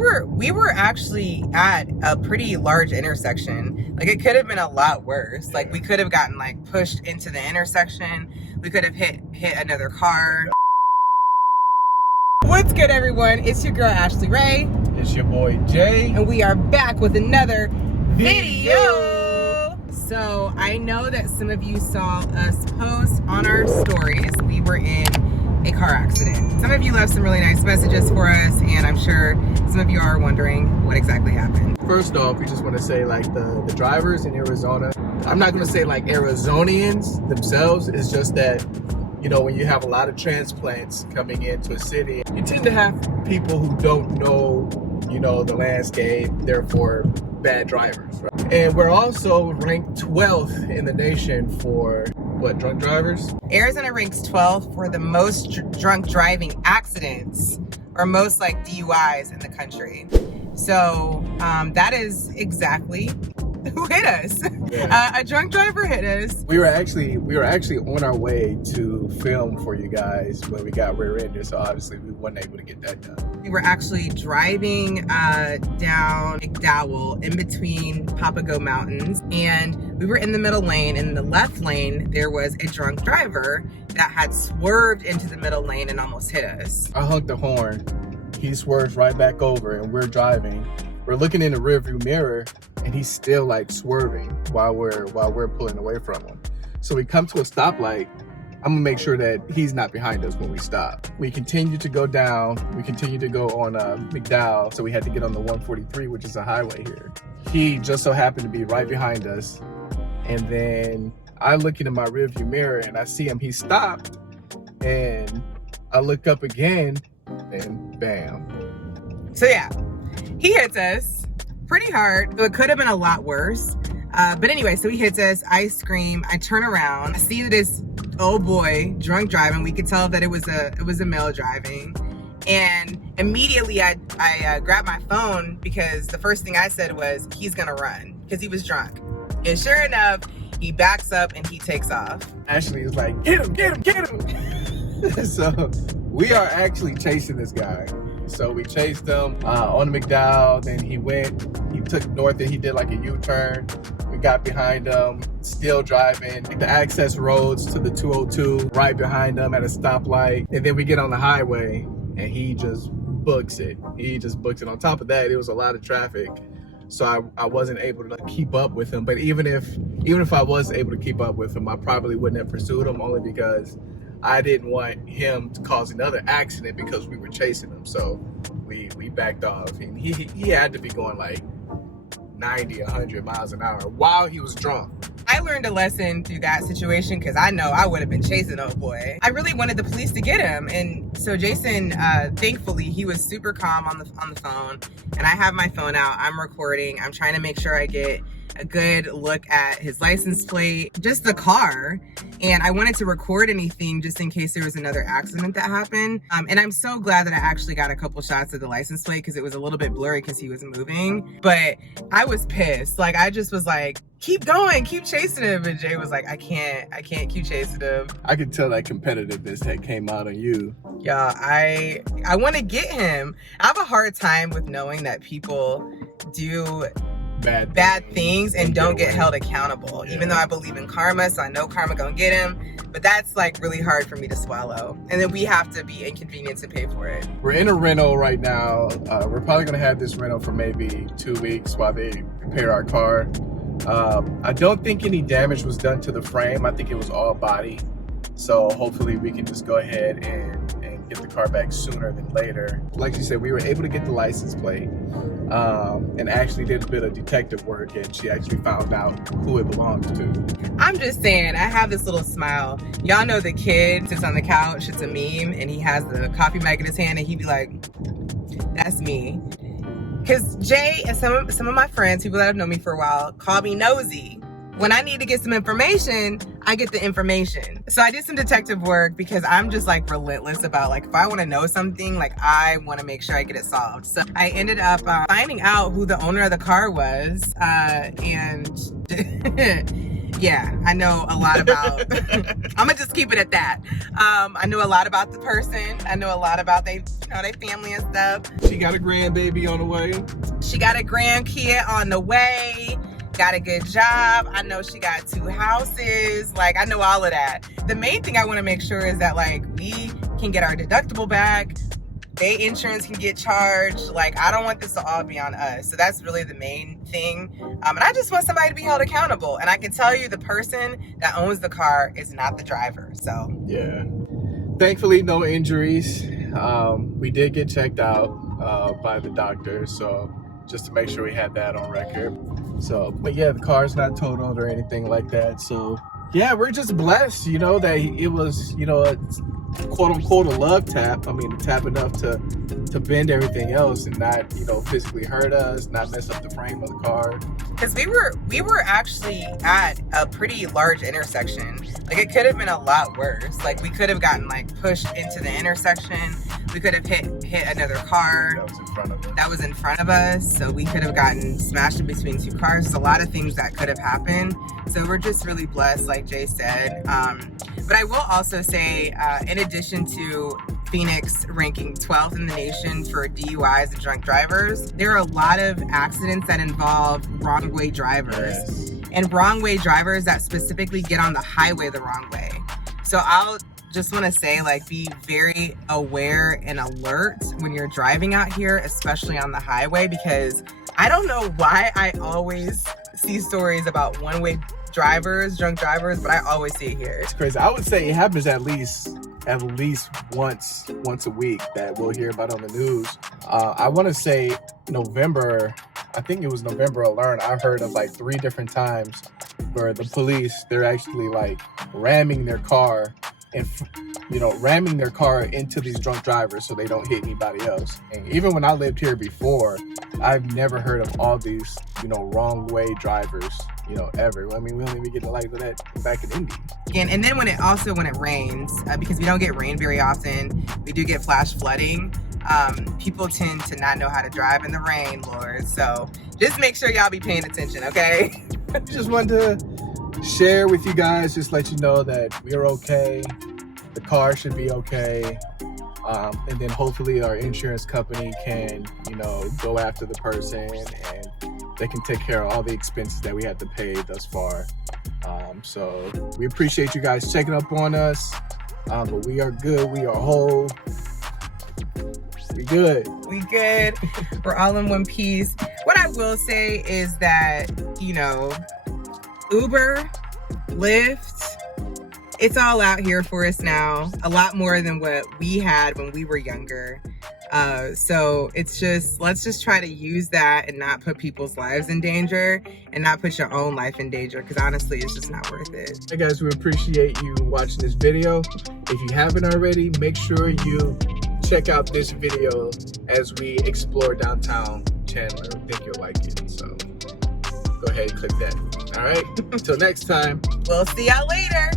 were actually at a pretty large intersection. Like, it could have been a lot worse. Like, we could have gotten like pushed into the intersection. We could have hit another car. What's good, everyone? It's your girl Ashley Ray. It's your boy Jay. And we are back with another video. So I know that some of you saw us post on our stories. We were in a car accident. Some of you left some really nice messages for us, and I'm sure some of you are wondering what exactly happened. First off, we just want to say, like, the drivers in Arizona, I'm not going to say like Arizonians themselves, it's just that, you know, when you have a lot of transplants coming into a city, you tend to have people who don't know, you know, the landscape, therefore bad drivers, right? And we're also ranked 12th in the nation for what, drunk drivers? Arizona ranks 12th for the most drunk driving accidents, or most like DUIs in the country. So that is exactly who hit us. Yeah. A drunk driver hit us. We were actually on our way to film for you guys when we got rear-ended, so obviously we weren't able to get that done. We were actually driving down McDowell in between Papago Mountains, and we were in the middle lane. In the left lane, there was a drunk driver that had swerved into the middle lane and almost hit us. I honked the horn. He swerves right back over, and we're driving. We're looking in the rearview mirror, and he's still like swerving while we're pulling away from him. So we come to a stoplight. I'm gonna make sure that he's not behind us when we stop. We continue to go down. We continue to go on McDowell. So we had to get on the 143, which is a highway here. He just so happened to be right behind us. And then I look into my rearview mirror and I see him. He stopped, and I look up again, and bam. So yeah, he hits us pretty hard. So it could have been a lot worse. But anyway, so he hits us. I scream. I turn around. I see that this old boy drunk driving. We could tell that it was a male driving. And immediately I grabbed my phone, because the first thing I said was, he's gonna run, because he was drunk. And sure enough, he backs up and he takes off. Ashley is like, get him, get him, get him. So we are actually chasing this guy. So we chased him on the McDowell, then he took north, and he did like a U-turn. We got behind him, still driving the access roads to the 202, right behind him at a stoplight. And then we get on the highway, and he just books it. On top of that, there was a lot of traffic, so I wasn't able to keep up with him. But even if I was able to keep up with him, I probably wouldn't have pursued him, only because I didn't want him to cause another accident because we were chasing him. So we backed off, and he had to be going like 90, 100 miles an hour while he was drunk. I learned a lesson through that situation, because I know I would have been chasing old boy. I really wanted the police to get him, and so Jason, thankfully, he was super calm on the phone, and I have my phone out. I'm recording. I'm trying to make sure I get a good look at his license plate, just the car, and I wanted to record anything just in case there was another accident that happened. And I'm so glad that I actually got a couple shots of the license plate, because it was a little bit blurry because he was moving. But I was pissed. Like, I just was like, keep going, keep chasing him. And Jay was like, I can't keep chasing him. I could tell that competitiveness that came out on you. Yeah, I want to get him. I have a hard time with knowing that people do bad things and don't get held accountable. Yeah. Even though I believe in karma, so I know karma gonna get him, but that's like really hard for me to swallow. And then we have to be inconvenienced to pay for it. We're in a rental right now. We're probably gonna have this rental for maybe 2 weeks while they repair our car. I don't think any damage was done to the frame. I think it was all body. So hopefully we can just go ahead and get the car back sooner than later. Like you said, we were able to get the license plate, and actually did a bit of detective work, and she actually found out who it belongs to. I'm just saying, I have this little smile. Y'all know the kid sits on the couch, it's a meme, and he has the coffee mug in his hand, and he'd be like, that's me. Because Jay and some of my friends, people that have known me for a while, call me nosy. When I need to get some information, I get the information. So I did some detective work, because I'm just like relentless about, like, if I want to know something, like, I want to make sure I get it solved. So I ended up finding out who the owner of the car was, and Yeah, I know a lot about, I'm gonna just keep it at that. I know a lot about the person. I know a lot about their family and stuff. She got a grandbaby on the way. She got a grandkid on the way. Got a good job. I know she got 2 houses. Like, I know all of that. The main thing I want to make sure is that, like, we can get our deductible back. Their insurance can get charged. Like, I don't want this to all be on us. So that's really the main thing. And I just want somebody to be held accountable. And I can tell you the person that owns the car is not the driver. So yeah, thankfully no injuries. We did get checked out by the doctor, so just to make sure we had that on record. So, but yeah, the car's not totaled or anything like that. So yeah, we're just blessed, you know, that it was, you know, a quote unquote a love tap. I mean, a tap enough to bend everything else and not, you know, physically hurt us, not mess up the frame of the car. Because we were actually at a pretty large intersection. Like, it could have been a lot worse. Like, we could have gotten, like, pushed into the intersection. We could have hit another car That was in front of us. that was in front of us. So we could have gotten smashed in between 2 cars. There's a lot of things that could have happened. So we're just really blessed, like Jay said. But I will also say, in addition to Phoenix ranking 12th in the nation for DUIs and drunk drivers, there are a lot of accidents that involve wrong way drivers. Yes. And wrong way drivers that specifically get on the highway the wrong way. So I'll just want to say, like, be very aware and alert when you're driving out here, especially on the highway, because I don't know why I always see stories about one-way drivers, drunk drivers, but I always see it here. It's crazy. I would say it happens at least once a week that we'll hear about on the news. I want to say November, I think it was November alone, I heard of like 3 different times where the police, they're actually like ramming their car and, you know, ramming their car into these drunk drivers so they don't hit anybody else. And even when I lived here before, I've never heard of all these, you know, wrong way drivers, you know, ever. I mean, we don't even get like that back in Indy. And then when it rains, because we don't get rain very often, we do get flash flooding. People tend to not know how to drive in the rain, Lord. So just make sure y'all be paying attention, okay? Just wanted to share with you guys, just let you know that we're okay. The car should be okay. And then hopefully our insurance company can, you know, go after the person and they can take care of all the expenses that we had to pay thus far. So we appreciate you guys checking up on us. But we are good. We are whole. We good. We good. We're all in one piece. What I will say is that, you know, Uber, Lyft, it's all out here for us now. A lot more than what we had when we were younger. So it's just, let's just try to use that and not put people's lives in danger and not put your own life in danger, because honestly, it's just not worth it. Hey guys, we appreciate you watching this video. If you haven't already, make sure you check out this video as we explore downtown Chandler. I think you'll like it. So go ahead and click that. All right. Until next time. We'll see y'all later.